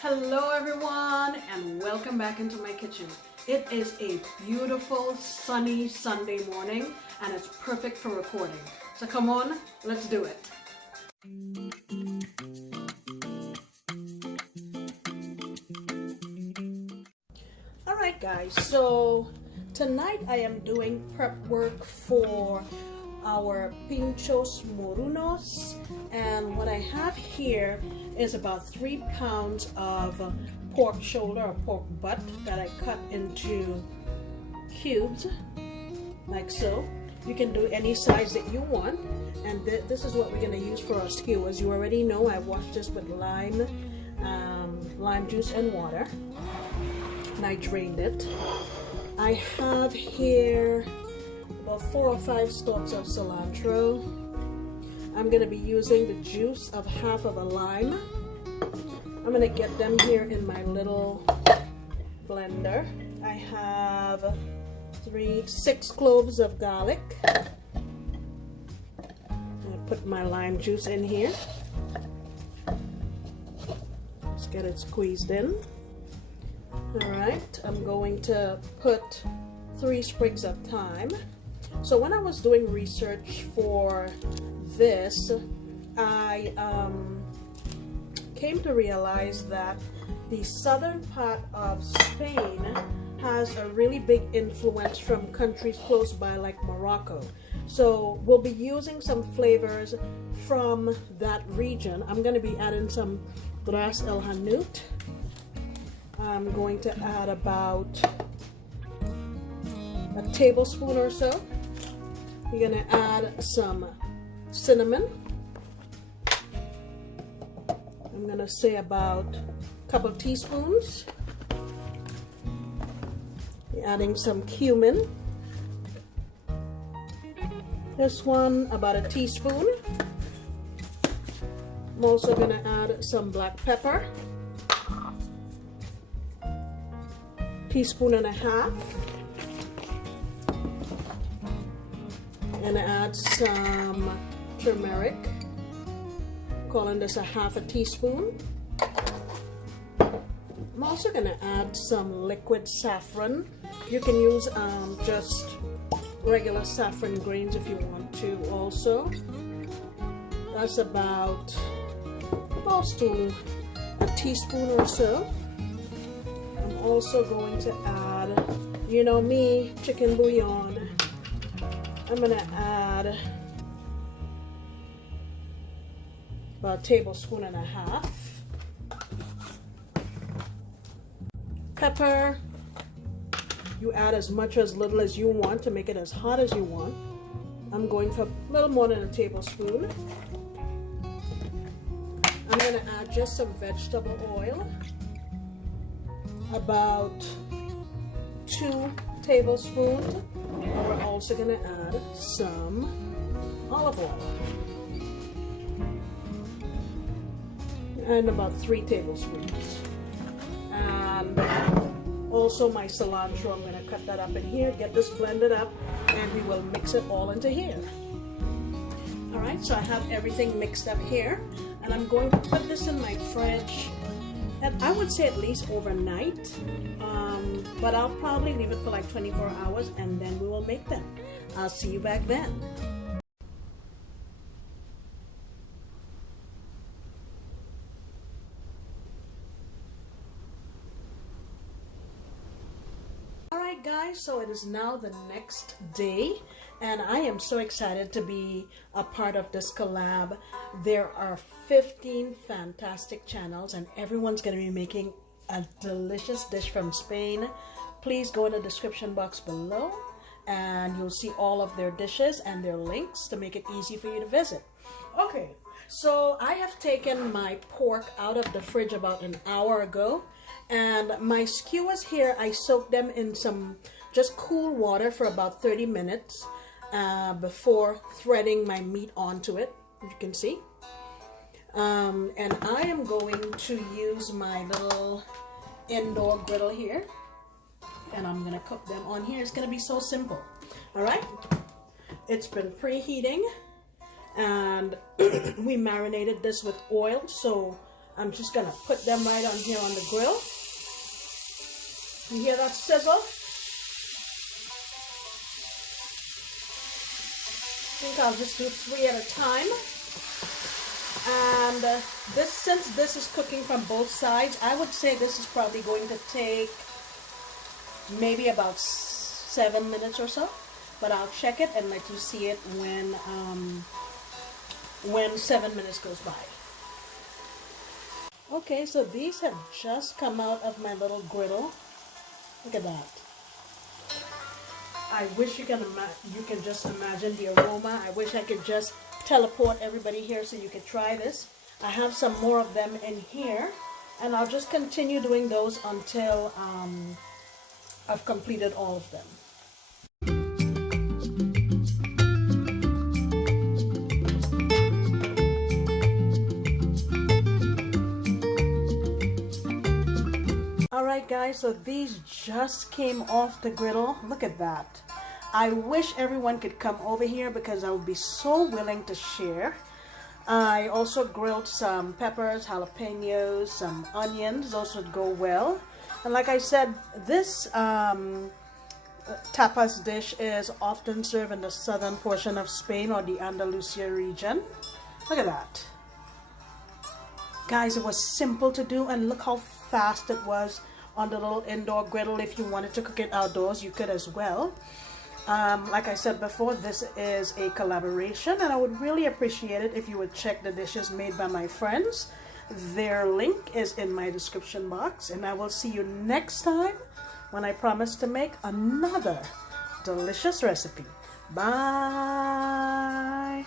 Hello everyone and welcome back into my kitchen. It is a beautiful sunny Sunday morning and it's perfect for recording. So come on, let's do it. Alright guys, so tonight I am doing prep work for our Pinchos Morunos, and what I have here is about 3 pounds of pork shoulder or pork butt that I cut into cubes like so. You can do any size that you want, and this is what we're going to use for our skewers. You already know I washed this with lime juice and water, and I drained it. I have here about 4 or 5 stalks of cilantro. I'm going to be using the juice of half of a lime. I'm going to get them here in my little blender. I have 6 cloves of garlic. I'm going to put my lime juice in here. Let's get it squeezed in. Alright, I'm going to put 3 sprigs of thyme. So when I was doing research for this, I came to realize that the southern part of Spain has a really big influence from countries close by like Morocco. So we'll be using some flavors from that region. I'm going to be adding some ras el hanout. I'm going to add about a tablespoon or so. You're going to add some cinnamon. I'm going to say about a couple teaspoons. You're adding some cumin. This one about a teaspoon. I'm also going to add some black pepper. Teaspoon and a half. And add some turmeric, calling this a half a teaspoon. I'm also going to add some liquid saffron. You can use just regular saffron grains if you want to also. That's about close to a teaspoon or so. I'm also going to add, you know me, chicken bouillon. I'm going to add about a tablespoon and a half. Pepper, you add as much or as little as you want to make it as hot as you want. I'm going for a little more than a tablespoon. I'm going to add just some vegetable oil, about 2 tablespoons. And we're also going to add some olive oil and about 3 tablespoons. And also my cilantro, I'm going to cut that up in here, get this blended up, and we will mix it all into here. Alright, so I have everything mixed up here, and I'm going to put this in my fridge, and I would say at least overnight. But I'll probably leave it for like 24 hours and then we will make them. I'll see you back then. Alright guys, so it is now the next day and I am so excited to be a part of this collab. There are 15 fantastic channels and everyone's going to be making a delicious dish from Spain. Please go in the description box below and you'll see all of their dishes and their links to make it easy for you to visit. Okay, so I have taken my pork out of the fridge about an hour ago, and my skewers here, I soaked them in some just cool water for about 30 minutes before threading my meat onto it, as you can see. And I am going to use my little indoor griddle here, and I'm gonna cook them on here. It's gonna be so simple. All right, it's been preheating and we marinated this with oil, so I'm just gonna put them right on here on the grill. You hear that sizzle? I think I'll just do 3 at a time. And since this is cooking from both sides, I would say this is probably going to take maybe about 7 minutes or so. But I'll check it and let you see it when 7 minutes goes by. Okay, so these have just come out of my little griddle. Look at that. I wish you can just imagine the aroma. I wish I could just teleport everybody here so you could try this. I have some more of them in here, and I'll just continue doing those until I've completed all of them. Alright guys, so these just came off the griddle. Look at that. I wish everyone could come over here because I would be so willing to share. I also grilled some peppers, jalapenos, some onions. Those would go well. And like I said, this tapas dish is often served in the southern portion of Spain or the Andalusia region. Look at that. Guys, it was simple to do, and look how fast it was on the little indoor griddle. If you wanted to cook it outdoors, you could as well. Like I said before, this is a collaboration, and I would really appreciate it if you would check the dishes made by my friends. Their link is in my description box, and I will see you next time when I promise to make another delicious recipe. Bye!